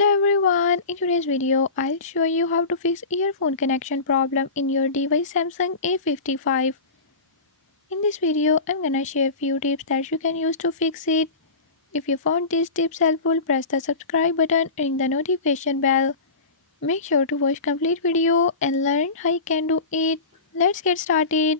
Hello everyone, in today's video I'll show you how to fix earphone connection problem in your device Samsung A55. In this video I'm gonna share few tips that you can use to fix it. If you found these tips helpful, press the subscribe button, ring the notification bell. Make sure to watch complete video and learn how you can do it. Let's get started.